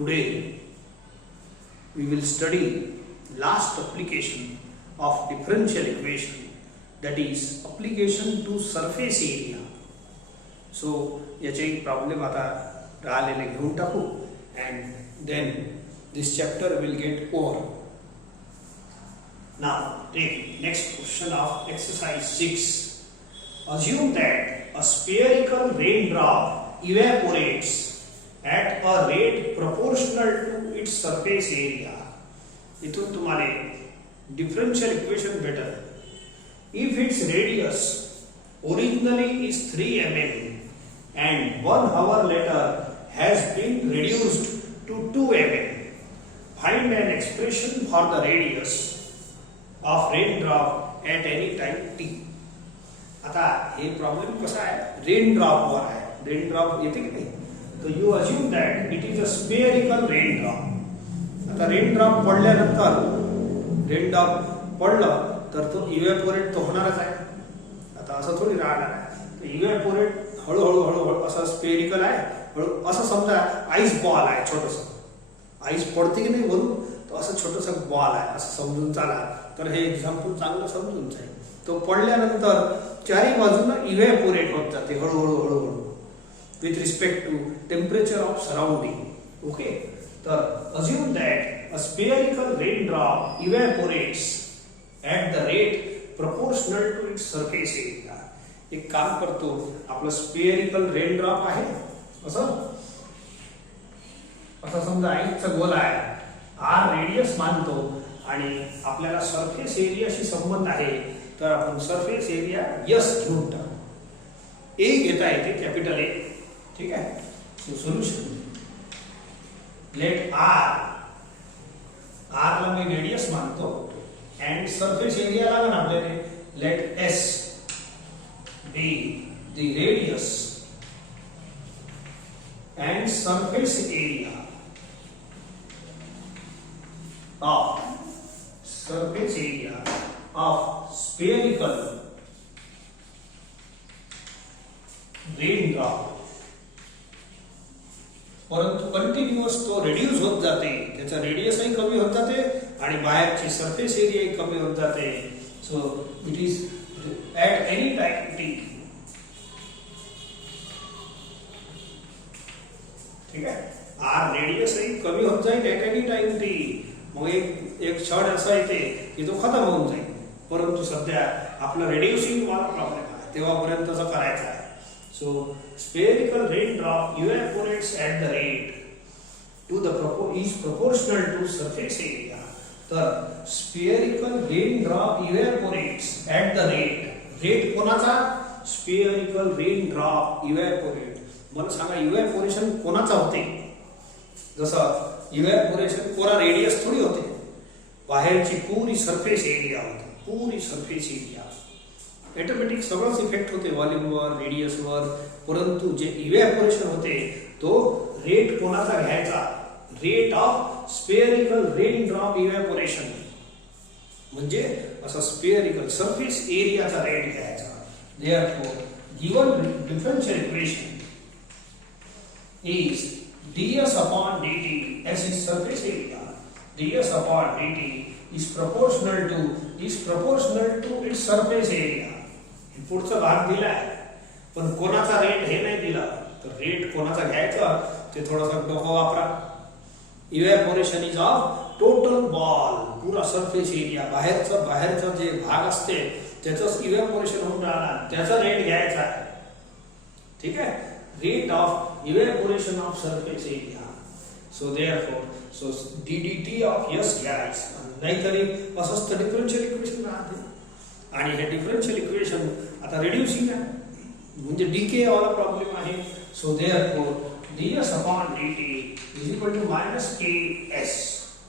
Today we will study last application of differential equation, that is application to surface area. So याचे एक problem आता राहिलेले घेऊन टाकू and then this chapter will get over. Now take next question of exercise 6. Assume that a spherical raindrop evaporates at a rate proportional to its surface area. इथून तुम्हाला differential equation भेटेल. If its radius originally is 3 mm and 1 hour later has been reduced to 2 mm, find an expression for the radius of raindrop at any time t. आता हे problem कसा आहे, raindrop वर आहे. Raindrop येते की नाही, तो you assume that it is a spherical raindrop. आता रेनड्रॉप पडल्यानंतर रेनड्रॉप पडलं तर तो इव्हॅपोरेट तो होणारच आहे. आता असं थोडी राहणार आहे. इव्हॅपोरेट हळूहळू हळूहळू असं स्फेरिकल आहे. हळू असं समजा आईस बॉल आहे, छोटस आईस पडते की नाही वरून, तो असं छोटसा बॉल आहे असं समजून चाला. तर हे एक्झाम्पल चांगलं समजून जाईल. तो पडल्यानंतर चारी बाजूला इव्हॅपोरेट होत जाते हळूहळू हळूहळू with respect to temperature of surrounding. Okay, तर assume that a spherical raindrop evaporates at the rate proportional to its surface area. एक काम करतो, आपलं स्फेरिकल रेनड्रॉप आहे असं असं समजा आईचा गोला आहे, आर रेडियस मानतो आणि आपल्याला सरफेस एरियाशी संबंध आहे, तर आपण सरफेस एरिया यस घेऊन टाकू. ए घेता येते, कॅपिटल ए. ठीक आहे. सो सोल्युशन, लेट आर ला मी रेडियस मानतो अँड सरफेस एरिया लागेल आपल्याला. Let s be the radius and surface area of surface area of spherical raindrop. परंतु कंटिन्युअस तो रिड्यूस होत जाते, त्याचा रेडियसही कमी होत जाते आणि बाहेरची सरफेस एरियाही कमी होत जाते. So it is at any time T. ठीक आहे. आर रेडियसही कमी होत जाईल ॲट एनी टाइम टी. मग एक क्षण असा येते की तो खतम होऊन जाईल. परंतु सध्या आपला रेड्युसिंग वाला प्रॉब्लेम आहे, तेव्हापर्यंतच करायचा आहे. So spherical raindrop evaporates at the rate to the is proportional to surface area. तर spherical raindrop evaporates at the rate कोणाचा, स्फेरिकल रेनड्रॉप इव्हॅपोरेट. मला सांगा इव्हॅपोरेशन कोणाचा होते. जसं इव्हॅपोरेशन कोणा रेडियस थोडी होते, बाहेरची पूरी सरफेस एरिया होते, पूरी सरफेस एरिया. ऑटोमॅटिक सगळंच इफेक्ट होते व्हॉल्यूमवर, रेडियसवर. परंतु जे इव्हॅपोरेशन होते तो रेट कोणाचा घ्यायचा, rate of spherical raindrop evaporation. म्हणजे असं स्फेरिकल सरफेस एरियाचा रेट घ्यायचा. Therefore given differential equation is ds upon dt, as is surface area, ds upon dt is proportional to its surface area. हे पुढचा भाग दिला आहे, पण कोणाचा रेट हे नाही दिला. तर रेट कोणाचा घ्यायचा ते थोडासा डोकं वापरा. Evaporation is of total ball, पुरा सरफेस एरिया. बाहेरचा जे भाग असते त्याचंच इव्हॅपोरेशन होऊन राहणार, त्याचा रेट घ्यायचा आहे. ठीक आहे. Rate of evaporation of surface area. So therefore, so ddt of S घ्यायच. नाहीतरी असंच तर डिफरन्शियल इक्वेशन राहते. आणि हे डिफरन्शियल इक्वेशन आता रिड्युसिंग आहे, म्हणजे डीके वाला प्रॉब्लेम आहे. So therefore ds upon dt is equal to minus ks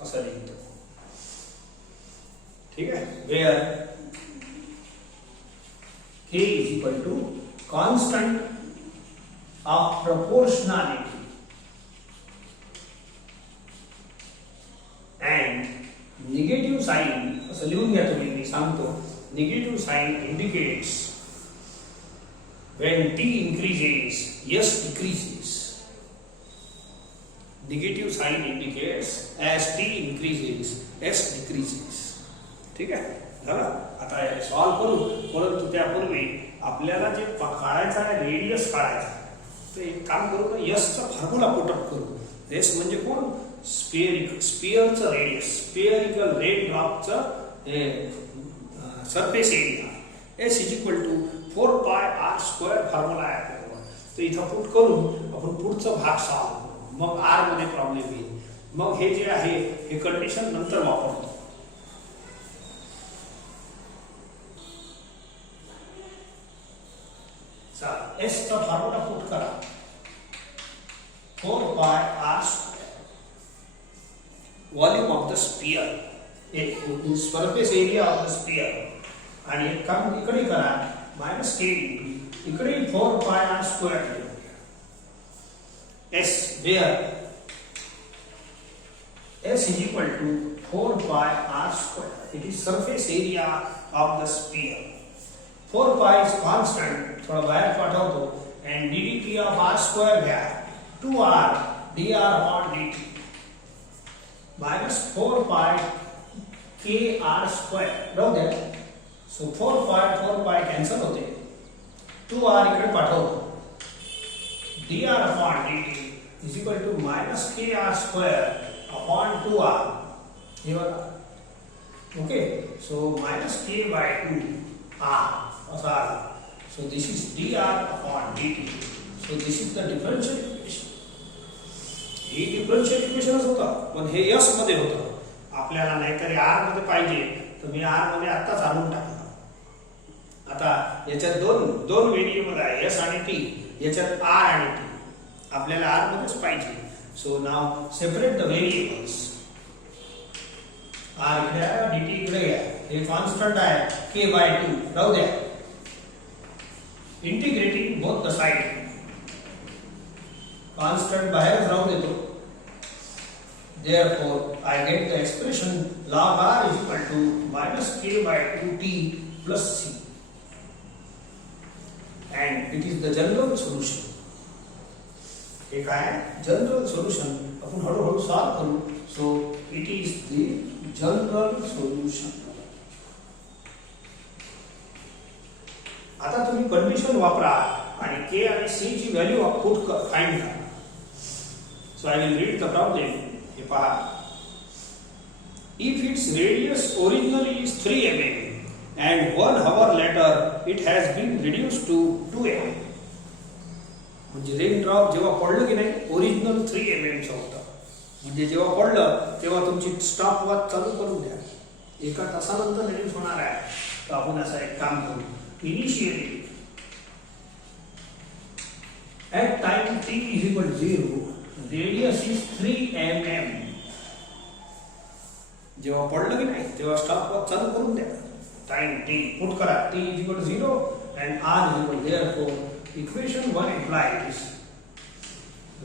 असं लिहितो. ठीक आहे. where k is equal to constant of proportionality and negative sign असं लिहून घ्या तुम्ही, मी सांगतो. negative sign indicates when t increases, s decreases. Negative sign indicates as t increases s decreases. ठीक आहे, झालं. आता सॉल्व करू, परंतु त्यापूर्वी आपल्याला जे काढायचं आहे रेडियस काढायचा. तर एक काम करू का, यसचा फॉर्म्युला पुटअप करू. एस म्हणजे कोण, स्पिअरचं रेडियस, स्पिअरिकल रेन ड्रॉपचं surface area. S is equal to 4 pi r square formula आहे आपल्याकडे. तर इथं पुट करून आपण पुढचा भाग सॉल्व करू, मग आर मध्ये प्रॉब्लेम येईल. मग हे जे आहे हे कंडिशन नंतर वापरतो. एस चा फॉर्म्युला पुट करा, 4 pi r volume of the sphere, surface area of the sphere. आणि एक काम इकडे करा, मायनस के इकडे 4 pi r square. S where s is equal to 4 pi r square. It is surface area of the sphere. 4 pi is constant, थोड़ा बाहेर पाठवतो. and dt of r square घ्या, 2r dr upon dt minus 4 pi k r square. राहू द्या. so 4 pi cancel होते, 2r इकडे पाठवतो. dr upon dt is equal to minus k r square upon 2r. हे बघा, okay, so minus k by 2 r असा आला. So this is dr upon dt. So this is the differential equation. हे differential equation होता, पण हे s मध्ये होतं. आपल्याला नाहीतरी r मध्ये पाहिजे, तर मी r मध्ये आत्ताच आणून टाकलं. आता याच्यात दोन व्हेरिएबल आहे, s आणि t. याच्यात r आणि t. आपल्याला r मध्येच पाहिजे. So now separate the variables. r इकडे आहे, dt इकडे आहे. हे कॉन्स्टंट आहे k by 2. राहू द्या. Integrating both the side, constant बाहेर राहू देतो. therefore I get the expression log r is equal to minus k by 2t plus c, and it is the general solution. हे काय आहे, जनरल सोल्युशन. आपण हळूहळू सॉल्व करू. So it is the general solution. आता तुम्ही condition वापरा आणि k आणि c ची व्हॅल्यू पुट फाइंड करा. So I will read the problem. हे पहा, if its radius originally is 3 mm and 1 hour later it has been reduced to 2 mm. म्हणजे रेन ड्रॉप जेव्हा पडलं की नाही, ओरिजिनल 3 mm चं होतं. म्हणजे जेव्हा पडलं तेव्हा तुमची स्टॉप वॉच चालू करून द्या. एका तासानंतर रिड्यूस होणार आहे. तर आपण असं एक काम करू. Initially, at time t is equal to 0, radius is 3 mm. जेव्हा पडलं की नाही तेव्हा स्टॉप वॉच चालू करून द्या. टाइम t पुट करा, t is equal to 0 and r is equal to, therefore equation 1 implies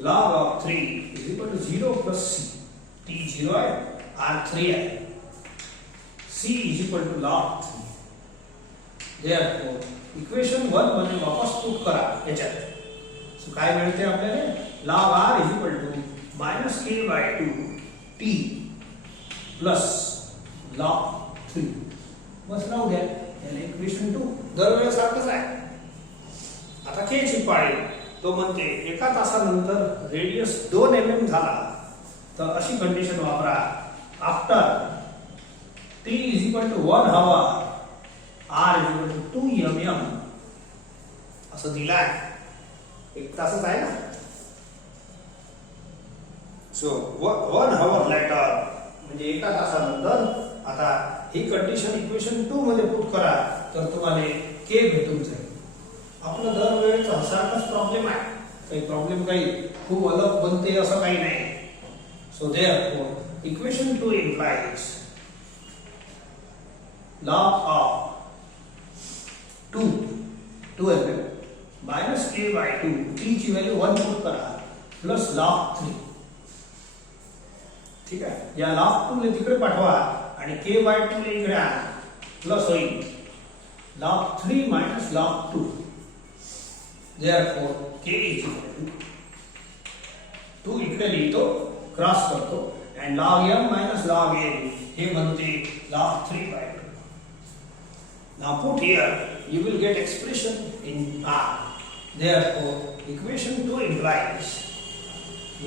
log of 3 is equal to 0 plus c. t 0 है, r 3 है. c is equal to log 3. therefore equation 1 मध्ये वापस put करा याच्यात. So काय मिळते आपल्याला, log r is equal to minus k by 2 t plus log 3. बस राहू द्या. याला इक्वेशन 2 दरवेळेस सारखंच आहे. आता k ची पाळी. तो म्हणते एका तासानंतर रेडियस 2 mm झाला, तर अशी कंडिशन वापरा. After t is equal to 1 hour r is equal to 2 mm असं दिलं आहे. एक तासच आहे ना. सो 1 hour later म्हणजे एका तासानंतर. आता ही कंडिशन इक्वेशन 2 मध्ये पुट करा, तर तुम्हाला k भेटून जाईल. आपला दरवेळेचा सारखाच प्रॉब्लेम आहे. काही प्रॉब्लेम काही खूप अलग बनते असं काही नाही. So therefore equation 2 implies log of 2 mm minus k by 2, t ची व्हॅल्यू 1 पुट करा, प्लस log 3. ठीक आहे. या log 2 ने तिकडे पाठवा आणि k by 2 ने इकडे आणा, प्लस होईल log 3 minus log 2. therefore k is equal to 2 इकडे लिहितो क्रॉस करतो and log m minus log n हे बनते log 3/2. Now put here you will get expression in r. Therefore equation 2 implies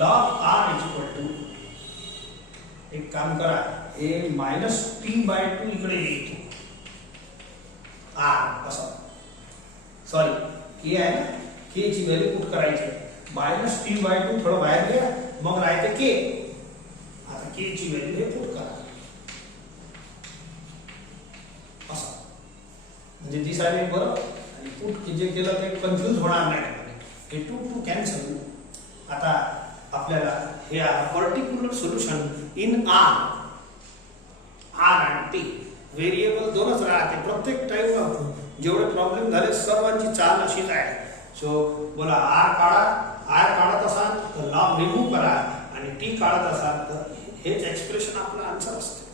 log r is equal to, एक काम करा, a minus t/2 इकडे येतो r असं, सॉरी k आहे ना, k ची व्हॅल्यू पुट करायची, मायनस t/2 थोडं बाहेर घ्या, मग राहते k. आता k ची व्हॅल्यू हे पुट करा असं, म्हणजे दिसायला बरं, आणि पुट जे केलं ते कन्फ्यूज होणार नाही. हे टू कॅन्सल. आता आपल्याला हे पर्टिक्युलर सोल्युशन इन आर आणि टी व्हेरिएबल दोनच राहते. प्रत्येक टाइम जेवढे प्रॉब्लेम झाले सर्वांची चाल अशीच आहे. सो बोला आर काढत असाल तर लॉग रिमूव्ह करा, आणि टी काढत असाल तर हेच एक्सप्रेशन आपलं आन्सर असते.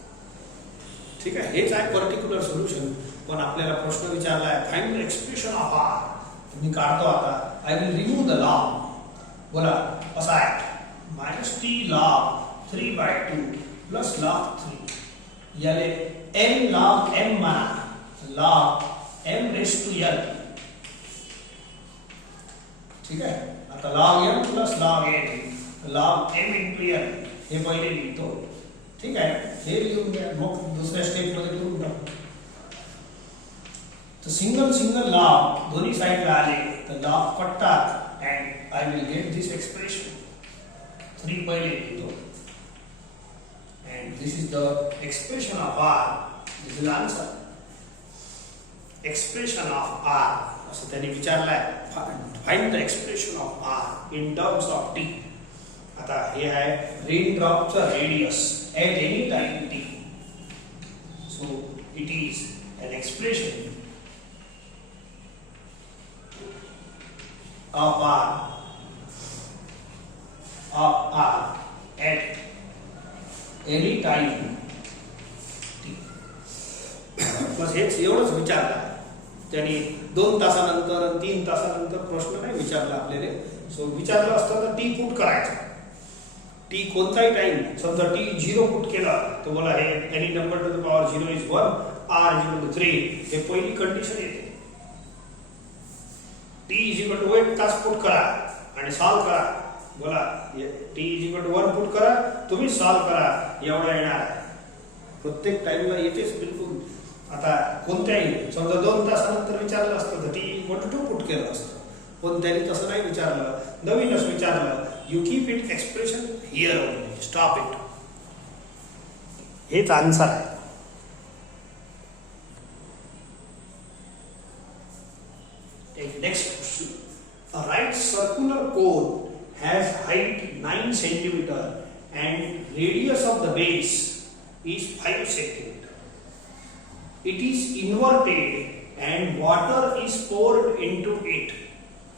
ठीक आहे, हेच आहे पर्टिक्युलर सोल्युशन. पण आपल्याला प्रश्न विचारला आहे find the expression of r. मी काढतो आता, I will remove the log. बोला कसं आहे, minus t log 3/2 plus log 3, याले m log m म्हणा, log m raised to n. ठीक आहे, आता log m plus log n, log m into n हे पहिले लिहितो. ठीक आहे, हे लिहून घ्या, मग दुसऱ्या स्टेप मध्ये लिहून टाकू. तर सिंगल लॉग दोन्ही साइडला आले तर log कटतात, and I will get this expression. 3 पहिले लिहितो, and this is the expression of r. This is answer. Expression of r. असं त्यांनी विचारलाय, find the expression of r in terms of t. आता हे आहे रेन ड्रॉपचा radius at any time t. So it is an expression of r at any time t. बस हेच एवढंच विचारलं त्यांनी. 2 तासानंतर 3 तासानंतर प्रश्न नाही विचारला आपल्याला. सो विचारलं असतं तर टी पुट करायचं. टी कोणताही टाइम, समजा टी 0 पुट केला तर बोला हे any number to the power 0 is 1, r is equal to 3. हे पहिली कंडिशन येते. टी इज इक्वल टू 1 तास पुट करा आणि सॉल्व करा. बोला t is equal to 1 put करा, तुम्ही सॉल्व करा, एवढा येणार आहे. प्रत्येक टाइमला येतेच बिलकुल. आता कोणत्याही समजा 2 तासानंतर विचारलं असतं तर टी इक्वल टू 2 पुट केलं असतं. पण त्यांनी तसं नाही विचारलं, नवीनच विचारलं. You keep it expression here only, stop it. हेच आन्सर आहे. Next question. A right circular cone has height 9 centimeter and radius of the base is 5 centimeter. It is inverted and water is poured into it.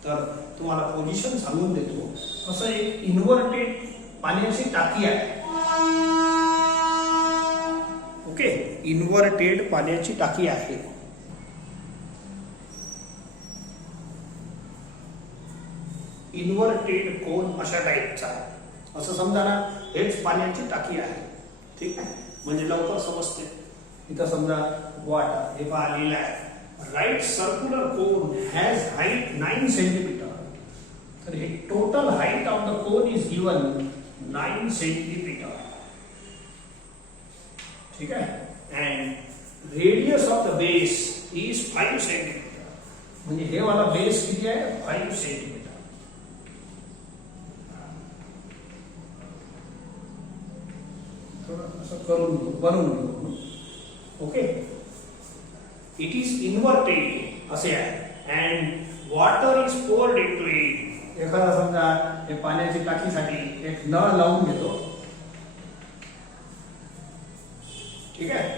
तर तुम्हाला position सांगून देतो. असं एक inverted पाण्याची टाकी आहे. ओके, इन्व्हर्टेड पाण्याची टाकी आहे. इन्व्हर्टेड कोन अशा टाईपचा आहे. असं समजा ना, हेच पाण्याची टाकी आहे. ठीक आहे, म्हणजे लवकर समजते. इथं समजा वॉटर हे पहा लिहिलं आहे, right circular cone has height 9 centimetre. तर हे total height of the cone is given 9 centimetre. ठीक आहे, and radius of the base is 5 centimetre. म्हणजे हे वाला बेस किती आहे, 5 सेंटीमीटर. असं करून बनवून घेऊ. ओके, इट इज इन्व्हर्टेड असे आहे, and water is poured into it. एखादा समजा हे पाण्याची टाकीसाठी एक नळ लावून घेतो. ठीक आहे,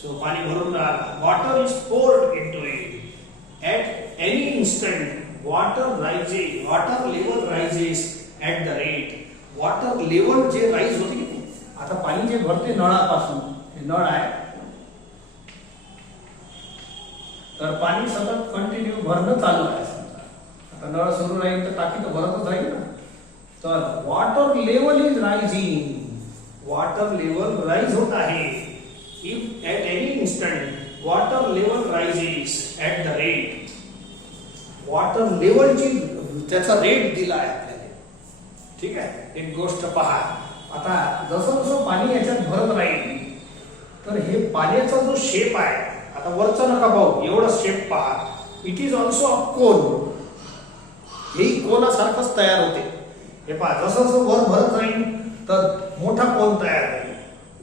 सो पाणी भरून राहिलं, water is poured into it. At any instant water level rises at the rate. Water level जे राईज होते की आता पाणी जे भरते नळापासून, हे नळ आहे, तर पाणी सतत कंटिन्यू भरणं चालू आहे. आता नळ सुरू राहील तर टाकी तर भरतच राहील ना. तर water level is rising, water level rise होत आहे. If at any instant water level rises at the rate, water लेवलची त्याचा रेट दिला आहे आपल्याला. ठीक आहे, एक गोष्ट पहा. आता जसं जसं पाणी याच्यात भरत राहील तर हे पाण्याचा जो शेप आहे, आता वरचा नका पाहू, एवढा शेप पहा. इट इज ऑल्सो अ कोन, हे कोनासारखंच तयार होते. हे पहा, जसं जसं वर भरत राहील तर मोठा कोन तयार होईल.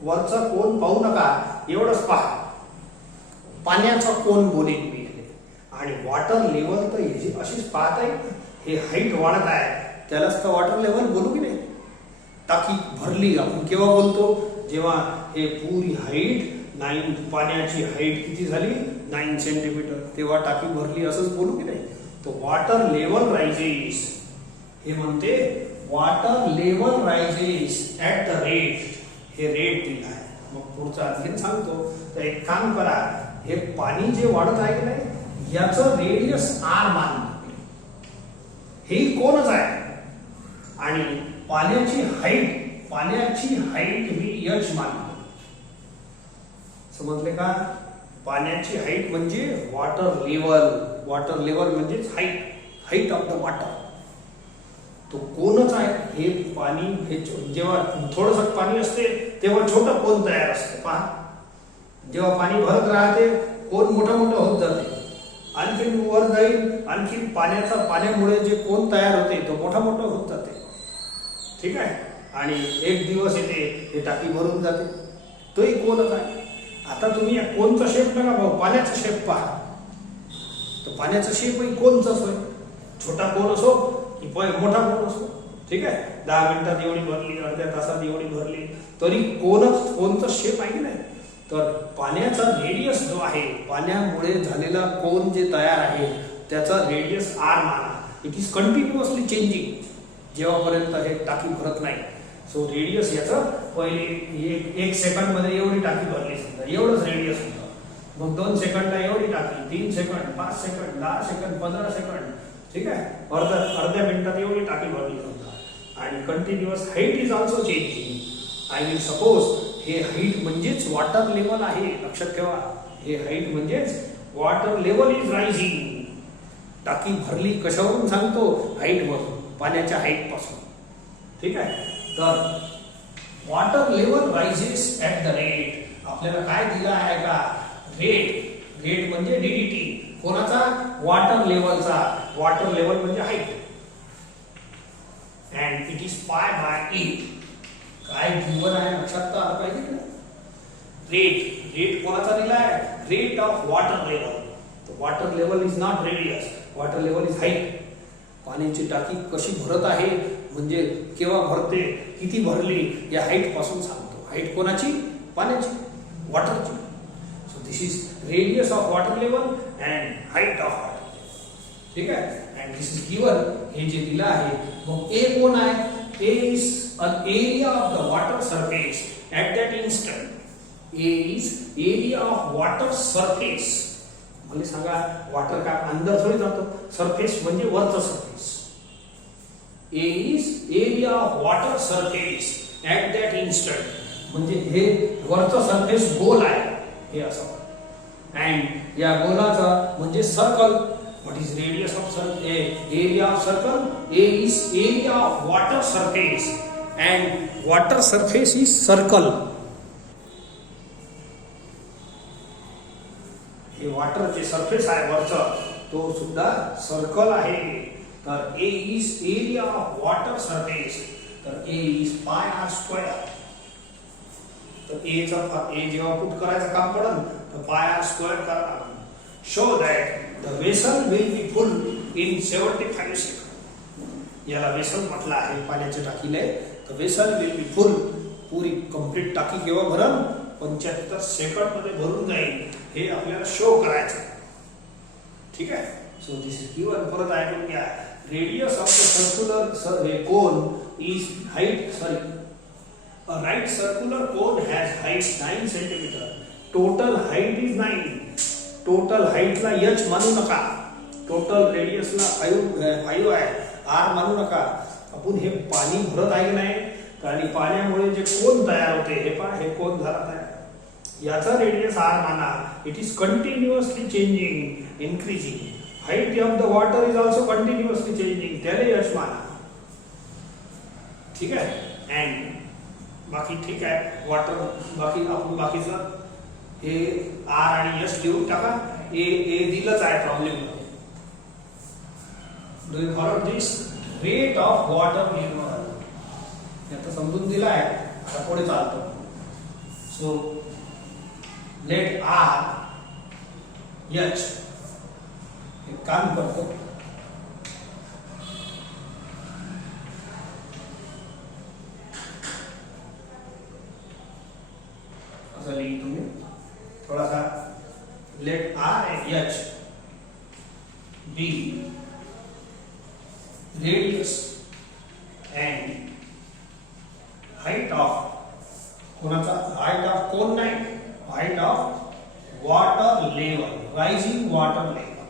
वरचा कोन पाहू नका, एवढंच पहा, पाण्याचा कोन बोलेन मी. आणि वॉटर लेवल तर याची अशीच पाहत आहे, हे हाईट वाढत आहे, त्यालाच तर वॉटर लेवल बोलू की नाही. टाकी भरली आपण केव्हा बोलतो, जेव्हा हे पुरी हाईट 9, पाण्याची हाईट किती झाली 9 सेंटीमीटर, तेव्हा टाकी भरली असंच बोलू की नाही. तो वॉटर लेवल रायझेस, हे म्हणते water level rises at the rate, हे रेट दिला आहे. मग पुढचं आणखीन सांगतो. तर एक काम करा, हे पाणी जे वाढत आहे की नाही याचं रेडियस आर मान, हे कोणच आहे. आणि पाण्याची हाईट मी एच मानतो. समजले का? पाण्याची हाईट म्हणजे वॉटर लेवल, वॉटर लेवल म्हणजेच हाईट ऑफ द वॉटर. तो कोणच आहे. हे पाणी, हे जेव्हा थोडंसं पाणी असते तेव्हा छोटं कोन तयार असते. पहा, जेव्हा पाणी भरत राहते कोन मोठं मोठं होत जाते, आणखीन वर जाईल, आणखीन पाण्यामुळे जे कोन तयार होते तो मोठा मोठा होत जाते. ठीक आहे, आणि एक दिवस येते हे टाकी भरून जाते, तोही कोनच आहे. आता तुम्ही या कोनचा शेप नका पाहू, पाण्याचा शेप पहा. तर पाण्याचा शेपही कोनचाच होय. छोटा कोन असो की मोठा कोन असो. ठीक आहे, 10 मिनिटात एवढी भरली, अर्ध्या तासात एवढी भरली, तरी कोनचा शेप आहे की नाही. तर पाण्याचा रेडियस जो आहे, पाण्यामुळे झालेला कोन जे तयार आहे त्याचा रेडियस आर माना. इट इज कंटिन्युअसली चेंजिंग जेव्हापर्यंत हे टाकी भरत नाही. सो रेडियस याचं पहिले एक सेकंड मध्ये एवढी टाकी भरली, समजा एवढंच रेडियस होतं. मग 2 सेकंडला एवढी टाकी, 3 सेकंड, 5 सेकंड, 10 सेकंड, 15 सेकंड. ठीक आहे, अर्ध्या मिनिटात एवढी टाकी भरली समजा. आणि continuous height is also changing. I will suppose हे हाईट म्हणजेच वॉटर लेवल आहे. लक्षात ठेवा, हे हाईट म्हणजेच वॉटर लेवल इज रायझिंग. टाकी भरली कशावरून सांगतो, हाईट वरून, पाण्याच्या हाईट पासून. ठीक आहे, तर water level rises at the rate. आपल्याला काय दिला आहे का, रेट म्हणजे डीडीटी. कोणाचा, वॉटर लेवलचा. वॉटर लेवल म्हणजे height. And it is π/e. काय गिवन आहे लक्षात तर आलं पाहिजे ना. रेट कोणाचा दिला आहे, rate of water level. Water level is not radius, water level is height. पाण्याची टाकी कशी भरत आहे म्हणजे केव्हा भरते, किती भरली, या हाईट पासून सांगतो. हाईट कोणाची, पाण्याची, वॉटरची. So this is radius of water level and height of water. ठीक आहे, अँड दिस इज गिवन, हे जे दिलं आहे. मग ए कोण आहे, ए is an area of the water surface at that instant. A is area of water surface. मला सांगा, वॉटर का अंदर थोडी जातो, सरफेस म्हणजे वरचा surface. A is area of water surface at that instant. म्हणजे हे वरचा सरफेस गोल आहे, हे असं. अँड या गोलाचा म्हणजे circle. What is radius of area of circle? A is area of water surface. And water surface is circle. हे वॉटरचे surface आहे वरचं, तो सुद्धा सर्कल आहे. तर A is area of water surface. तर A is πr². तर A जेव्हा पुट करायचं काम पडलं तर πr² करा. Show that the vessel will be full in 75 seconds. याला वेसल म्हटलं आहे पाण्याच्या टाकीला. तर vessel will be full, Puri complete टाकी केव्हा भरल, 75 सेकंड मध्ये भरून जाईल. हे आपल्याला शो करायचं. ठीक आहे, सो दिस इज गिवन. परत ऐकून घ्या. Radius of the circular cone is height, a right circular cone has height 9 centimeter. Total height is 9. Total हाईटला h मानू नका, टोटल रेडियसला 5 आहे, r मानू नका. आपण हे पाणी भरत आहे की नाही आणि पाण्यामुळे जे कोन तयार होते हे पहा हे कोन झाला तयार याचा रेडियस r माना it is continuously changing increasing height of the water is also continuously changing त्याला h माना ठीक आहे एंड बाकी ठीक आहे वॉटर बाकी आपण बाकीचं हे r आणि s लिहून टाका ए दिलंच आहे problem do you follow this rate of water level याचा समजून दिला आहे आता पुढे चालतो सो लेट r h एक काम करतो असं लिहितो मी थोड़ा सा late r and h be radius and height of कोणाचा height of कोण नाही height of water level rising water level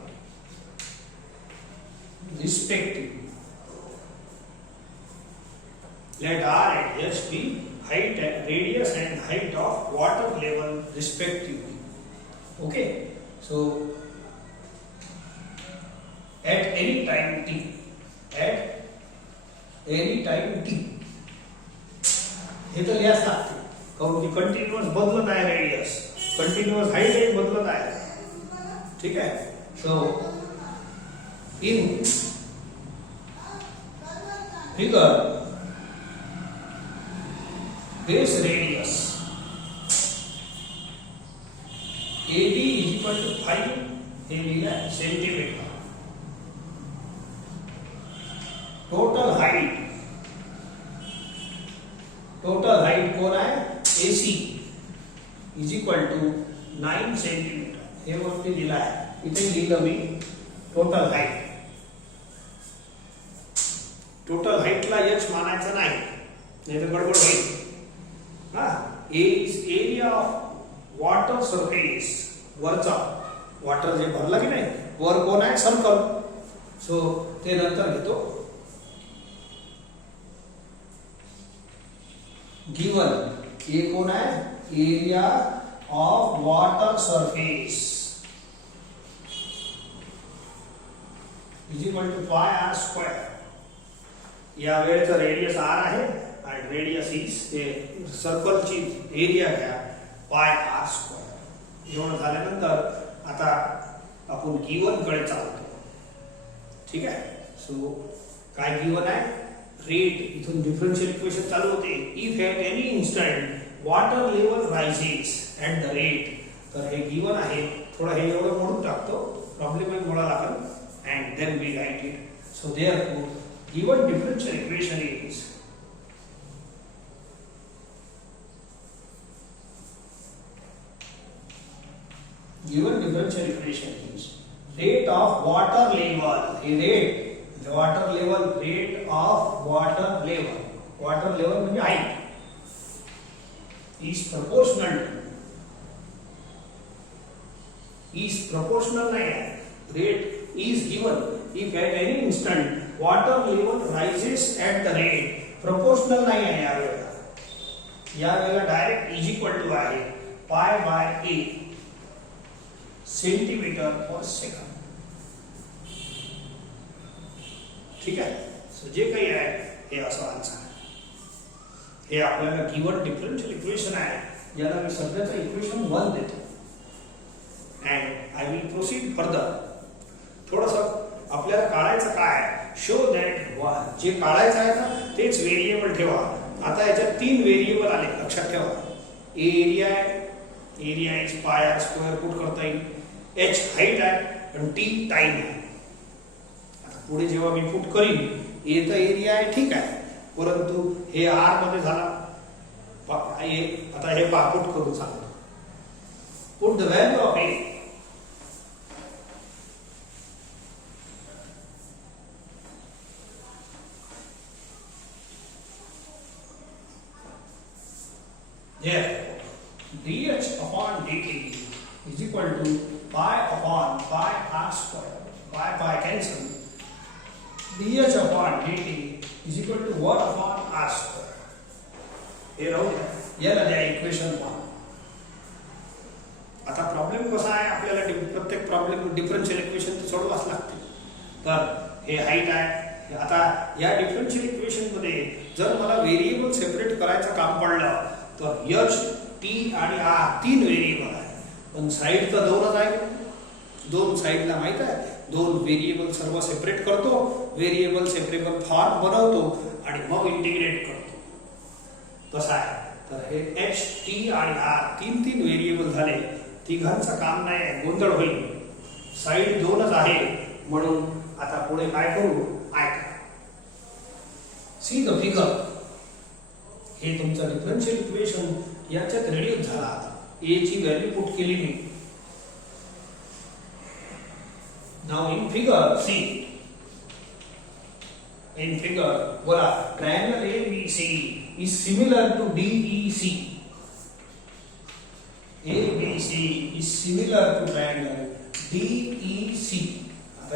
respectively let r and h be height and radius and height of water level respectively okay so at any time t हे तर लिहायच लागते कारण की continuous बदलत आहे रेडियस कंटिन्युअस हाईट बदलत आहे ठीक आहे so in figure base radius AB is equal to 5 हे लिहिलं आहे सेंटीमीटर टोटल हाइट कोण आहे AC is equal to 9 centimetre हे वरती दिलं आहे इथे लिहिलं मी टोटल हाइटला h मानायचं नाही तर गडबड होईल हा is area of water surface वरचा वॉटर जे भरलं की नाही वर कोण आहे सर्कल सो ते नंतर घेतो गिवन ए कोण आहे area of water surface is equal to pi r square या वेळेचा रेडियस r आहे आणि रेडियस इज ते सर्कलची एरिया घ्या पाय आर स्क्वेअर एवढं झाल्यानंतर आता आपण गिवन कडे चालतो ठीक आहे सो काय गिवन आहे रेट इथून डिफरन्शियल इक्वेशन चालू होते if at any instant water level rises at the rate तर हे गिवन आहे थोडं हे एवढं मोडून टाकतो प्रॉब्लेम आहे मोडा लागेल and then we write it so therefore given differential equation is given differential equation is rate of water level rate of water level म्हणजे height is proportional नाही आहे rate is given if at any instant water level rises at the rate proportional नाही आहे यावेळेला direct is equal to आहे pi by a centimetre per second ठीक आहे so जे काही आहे हे असं आन्सर आहे हे आपल्याला गिवन डिफरन्शियल इक्वेशन आहे याला मी सध्याचं इक्वेशन 1 देतो and I will proceed further थोडंसं आपल्याला काढायचं काय शो दॅट जे काढायचं आहे ना तेच व्हेरिएबल ठेवा आता याच्यात 3 व्हेरिएबल आले लक्षात ठेवा एरिया आहे area is pi r square put करता येईल h हाइट आहे आणि t टाइम आहे आता पुढे जेव्हा मी पुट करीन a तर एरिया आहे ठीक आहे परंतु हे r मध्ये झाला आता हे पुट करून सांगतो put the value of a therefore dh upon dt is equal to pi upon pi r square pi cancel dh upon dt is equal to 1 upon r square. हे राहू द्या, याला द्या इक्वेशन 1. आता प्रॉब्लेम कसा आहे, आपल्याला प्रत्येक प्रॉब्लेम डिफरन्शियल इक्वेशन सोडवाच लागते. तर हे हाईट आहे. आता या डिफरन्शियल इक्वेशन मध्ये जर मला व्हेरिएबल सेपरेट करायचं काम पडलं तर एच, टी आणि आर 3 व्हेरिएबल आहे. पण साईड तर 2च आहे. 2 साईडला माहित आहे, 2 व्हेरिएबल सर्व सेपरेट करतो, व्हेरिएबल सेपरेबल फॉर्म बनवतो आणि मग इंटिग्रेट करतो. तसं आहे. तर हे एच, टी आणि आर 3 व्हेरिएबल झाले. तिघांचं काम नाही, गोंधळ होईल. साईड 2च आहे म्हणून आता पुढे काय करू, ऐका. See the figure. हे तुमचं डिफरन्शियल इक्वेशन याच्यात रेड्यूस झाला. ए ची व्हॅल्यू पुट केली मी. Now in figure C, in figure बोला triangle ABC is similar to DEC. ABC is similar to triangle DEC. आता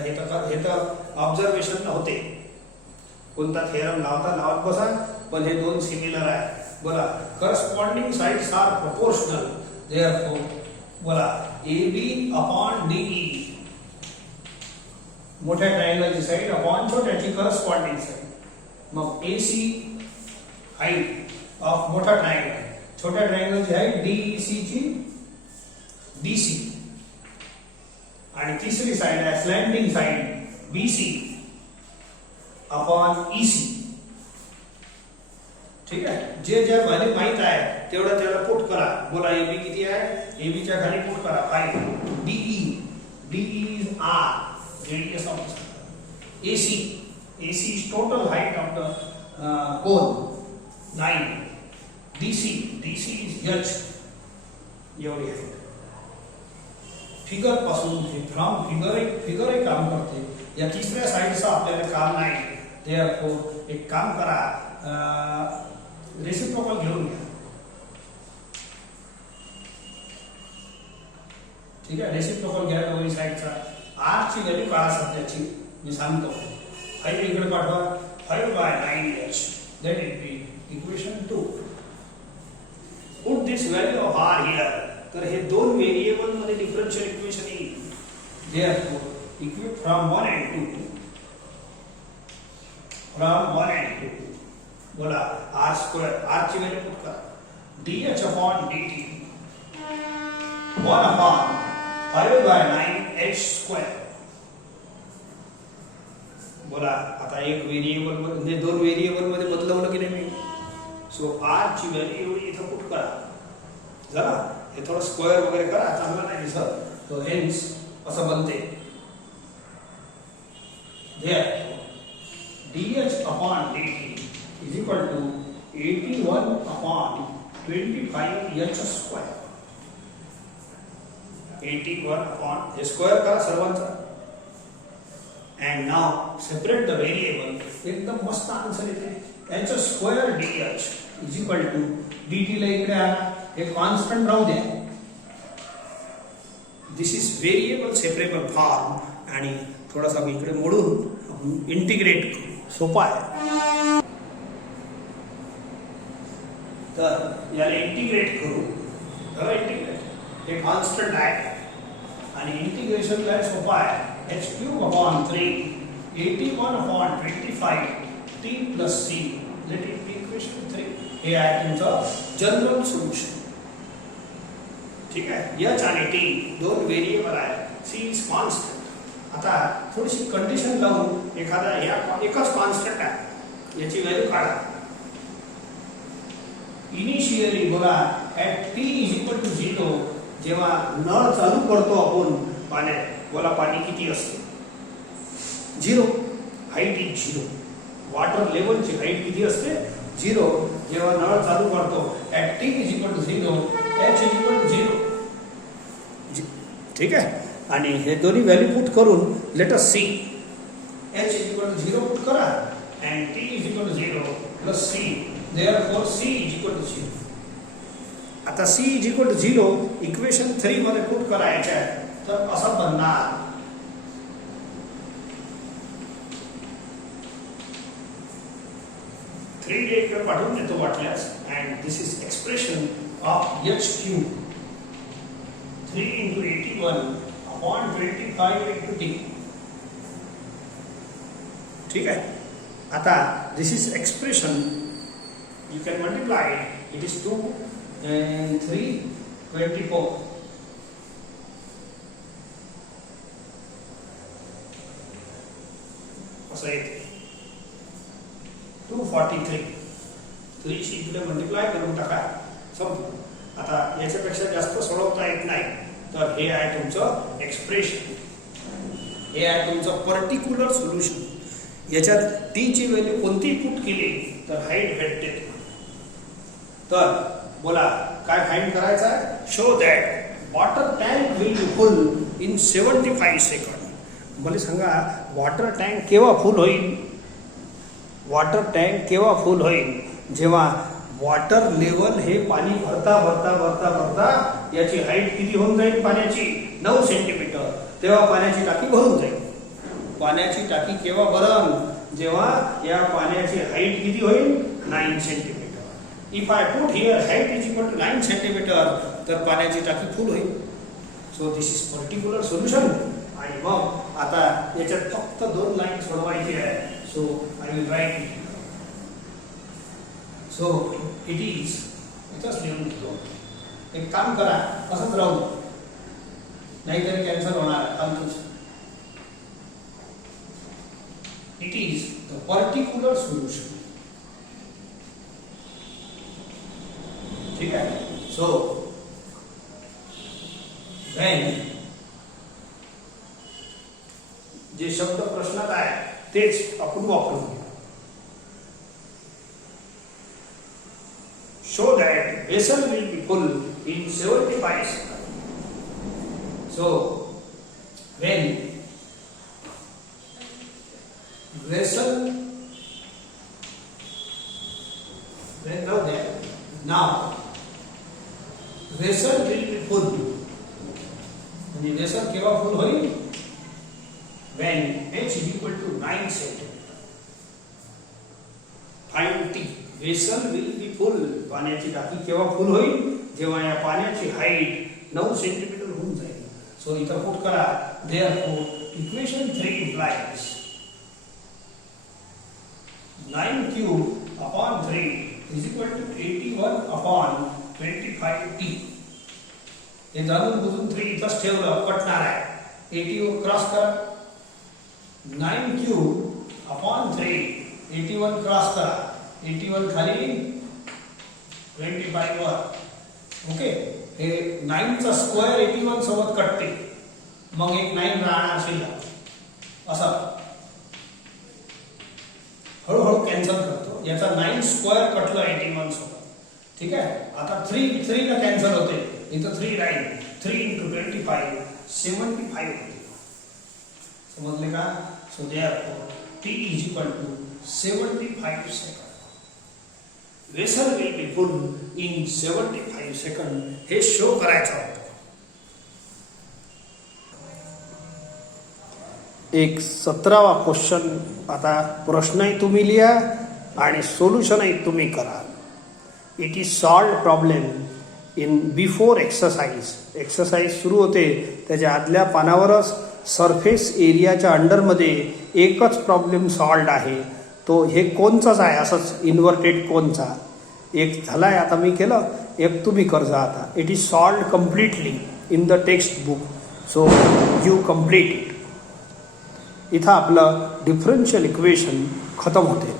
हे तर ऑब्झर्वेशन होते. कोणता थेरम लावत बसा, पण हे 2 सिमिलर आहे. बोला corresponding sides are proportional. Therefore बोला AB अपॉन DE, मोठ्या ट्रायंगलची साइड अपॉन छोट्याची करस्पॉन्डिंग साइड. मग AC हाईट ऑफ मोठा ट्रायंगल, छोट्या ट्रायंगलची हाईट DEC ची DC. आणि तिसरी साइड आहे slanting side BC upon EC. ठीक आहे. जे जे व्हॅल्यू माहित आहे तेवढं पुट करा. बोला AB किती आहे, AB च्या खाली पुट करा 5. DE is R, radius of the circle. AC is total height of the cone 9. DC is H, एवढी आहे. फिगर पासून फ्रॉम फिगर एक काम करते. या तिसऱ्या साइडचं आपल्याला काम नाही. देयरफॉर एक काम करा, रेसिप्रोकल घेऊन घ्या. ठीक आहे. रेसिप्रोकल घ्या दोन्ही साइडचा. आर ची व्हॅल्यू काढा सध्याची, मी सांगतो. 5 इकडे पाठवा. 5/9H, that will be equation 2. Put this value of R here. तर हे 2 व्हेरिएबल मध्ये डिफरन्शियल इक्वेशन येईल. Therefore, equate from 1 and 2. From 1 and 2. बोला R square, R ची व्हॅल्यू पुट करा. DH upon DT 1 upon 5/9H square. बोला आता एक व्हेरिएबल मध्ये 2 व्हेरिएबल मध्ये बदलवलं की नाही मी. सो R ची व्हॅल्यू एवढी इथं पुट करा. जरा हे थोडं स्क्वेअर वगैरे करा, चांगलं नाही दिसत. तो हेन्स असं बनते. DH upon DT is equal to 81 upon 25H square. 81 upon, हे स्क्वेअर करा सर्वांचा. And now separate the variable. एकदम मस्त आन्सर येते. H square DH is equal to DT ला इकडे आला, हे कॉन्स्टंट राहू द्या. दिस इज व्हेरिएबल सेपरेबल फॉर्म. आणि थोडासा मी इकडे मोडून आपण इंटिग्रेट करू. सोपा आहे. तर याला इंटिग्रेट करू. इंटिग्रेट हे कॉन्स्टंट आहे आणि इंटिग्रेशन काय सोपा आहे. h³ upon 3 81 upon 25 t plus c, let it be equation 3. हे आहे तुमचं जनरल सोल्युशन. ठीक आहे. h आणि t 2 व्हेरिएबल आहे. c is constant. आता थोडीशी कंडिशन लावून एखादा एकच कॉन्स्टंट आहे याची व्हॅल्यू काढा. इनिशियली बोला at t is equal to 0, जेव्हा नळ चालू करतो आपण पाण्यात, बोला पाणी किती असते 0. Height is 0. वॉटर लेवलची हाईट किती असते 0. जेव्हा नळ चालू करतो at t is equal to 0, h is equal to 0. ठीक आहे. आणि हे दोन्ही व्हॅल्यू पुट करून let us see. h is equal to 0 put करा and t is equal to 0 plus c. therefore c is equal to 0. आता c is equal to 0 equation 3 मध्ये put करायचं आहे. तर असं बनणार. 3D इकडे पाठवून देतो वाटल्यास. And this is expression of H cube 3 into 81 upon 25 into t. ठीक आहे. आता this is expression you can multiply it is 2 and 3 24. असं येते 243. 3 शी इकडे मल्टिप्लाय करून टाका, संपलं. आता याच्यापेक्षा जास्त सोडवता येत नाही, तर हे आहे तुमचं एक्सप्रेशन, हे आहे तुमचं पर्टिक्युलर सोल्युशन. याच्यात टी ची व्हॅल्यू कोणती पुट केली तर हाईट भेटते. तर बोला काय फाइंड करायचं आहे? Show that water tank will be full in 75 second. मला सांगा वॉटर टँक केव्हा फुल होईल? वॉटर टँक केव्हा फुल होईल? जेव्हा वॉटर लेवल हे पाणी भरता भरता भरता भरता याची हाईट किती होऊन जाईल पाण्याची? 9 सेंटीमीटर. तेव्हा पाण्याची टाकी भरून जाईल. पाण्याची टाकी केव्हा भरण? जेव्हा या पाण्याची हाईट किती होईल? 9 centimetre. If I put here height is equal to 9 centimetre, तर पाण्याची टाकी फुल होईल. So this is particular solution. आणि मग आता याच्यात फक्त 2 लाईन सोडवायची आहे. So I will write it. So it is, इथंच लिहून घेतो. एक काम करा, असंच राहू, नाहीतरी कॅन्सल होणार आहे. It is the particular solution. ठीक आहे. सो व्हेन जे शब्द प्रश्नात आहे तेच आपण वापरू. Show that vessel will be full in 75 seconds. So when vessel, then now there, now vessel will be full. म्हणजे vessel केव्हा full होईल? When h is equal to 9 centimeter. Find t. Vessel will be full. पाण्याची टाकी केव्हा full होईल? जेव्हा या पाण्याची हाईट 9 सेंटीमीटर होऊन जाईल. सो इथं पुट करा. Therefore, equation 3 implies 9 cube upon 3 is equal to 81 upon 25t. हे जाणून बुजून 3 इथंच ठेवलं, कटणार आहे. 80 क्रॉस करा. 9 cube upon 3, 81 क्रॉस करा. 81 खाली 25 वर. ओके. हे 9 चा स्क्वेअर 81 सोबत कटते, मग एक 9 राहणार शिल्लक. असं हळूहळू कॅन्सल करतो. याचा 9 स्क्वेअर कटलं 81 सोबत. ठीक आहे. आता 3 ला कॅन्सल होते. इथं 3 राहील. 3 into 25 75 होते. समजले का? So therefore t is equal to 75 second. Vessel will be full in 75 second. हे शो करायचं होतं. एक 17वा क्वेश्चन. आता प्रश्नही तुम्ही लिहा आणि सोल्युशनही तुम्ही करा. It is solve problem in before exercise. Exercise सुरू होते त्याच्या आदल्या पानावरच सरफेस एरियाच्या अंडरमध्ये एकच प्रॉब्लेम सॉल्व आहे. तो हे कोणचाच आहे, असंच इन्व्हर्टेड कोणचा. एक झालाय, आता मी केलं. एक तुम्ही करजा आता. It is solve completely in the text book. So you complete it. इथं आपलं डिफरन्शियल इक्वेशन खतम होते.